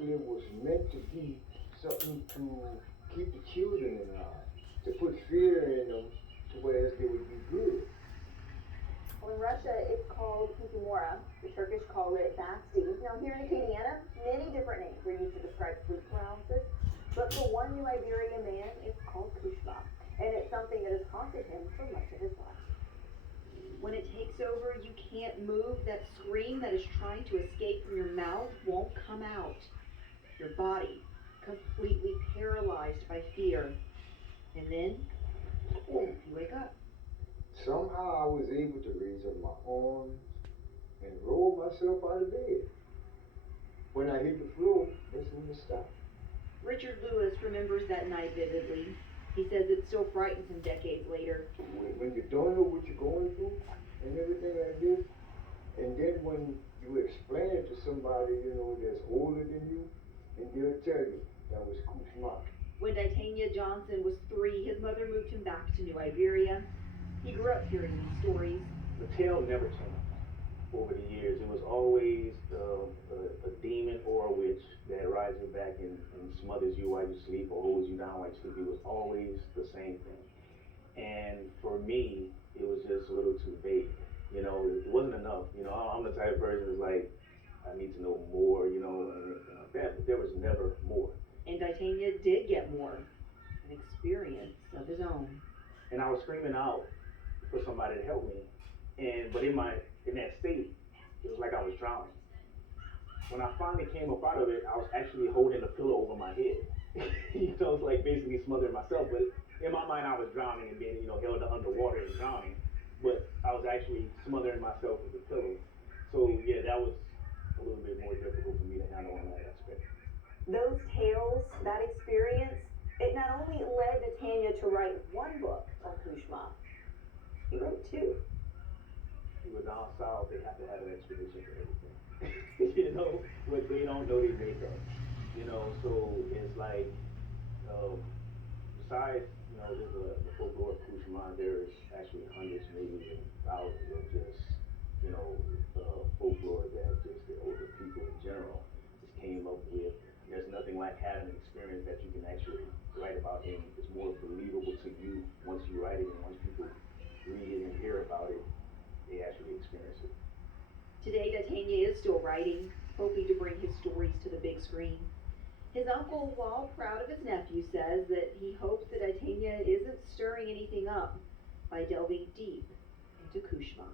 basically was meant to be something to keep the children in line, to put fear in them to where they would be good. Well, in Russia, it's called kikimora. The Turkish call it basti. Now, here in Acadiana, many different names are used to describe sleep paralysis. But for one New Iberia man, it's called kushma. And it's something that has haunted him for much of his life. When it takes over, you can't move. That scream that is trying to escape from your mouth won't come out. Your body completely paralyzed by fear. And then, you wake up. Somehow I was able to raise up my arms and roll myself out of bed. When I hit the floor, that's when it stopped. Richard Lewis remembers that night vividly. He says it still frightens him decades later. When you don't know what you're going through and everything like this, and then when you explain it to somebody, that's older than you, and they'll tell you that was kushma. When Titania Johnson was 3, his mother moved him back to New Iberia. He grew up hearing these stories. The tale never changed over the years. It was always a demon or a witch that rides your back and smothers you while you sleep or holds you down while you sleep. It was always the same thing. And for me, it was just a little too vague. It wasn't enough. I'm the type of person that's like, I need to know more, and that, but there was never more. And Titania did get more, an experience of his own. And I was screaming out for somebody to help me. But in that state, it was like I was drowning. When I finally came up out of it, I was actually holding a pillow over my head. It's like basically smothering myself. But in my mind, I was drowning and being, held underwater and drowning. But I was actually smothering myself with the pillow. So yeah, that was a little bit more difficult for me to handle in that aspect. Those tales, that experience, it not only led Titania to write one book on kushma, he wrote 2. People down south, they have to have an expedition for everything. What they don't know, they make up. So it's like, besides, there's the folklore of kushma, there's actually hundreds, maybe even thousands of just, folklore that just the older people in general just came up with. There's nothing like having an experience that you can actually write about, and it's more believable to you once you write it, and once people read it and hear about it, they actually experience it. Today, Titania is still writing, hoping to bring his stories to the big screen. His uncle, while proud of his nephew, says that he hopes that Titania isn't stirring anything up by delving deep into kushma.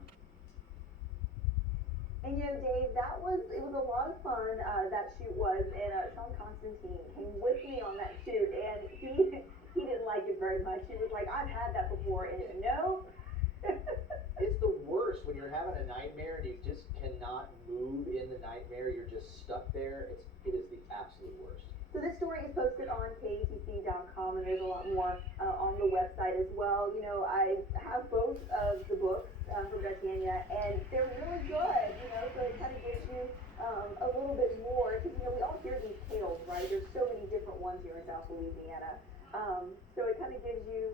And Dave, it was a lot of fun, that shoot was, and Sean Constantine came with me on that shoot, and he didn't like it very much. He was like, I've had that before, and no. It's the worst when you're having a nightmare and you just cannot move in the nightmare. You're just stuck there. It is the absolute worst. So this story is posted on KATC.com, and there's a lot more on the website as well. I have both of the books from Titania, and they're really good. So it kind of gives you a little bit more, because we all hear these tales, right? There's so many different ones here in South Louisiana. So it kind of gives you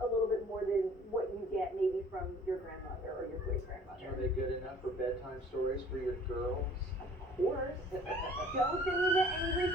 a little bit more than what you get maybe from your grandmother or your great-grandmother. Are they good enough for bedtime stories for your girls? Of course. Don't send me the angry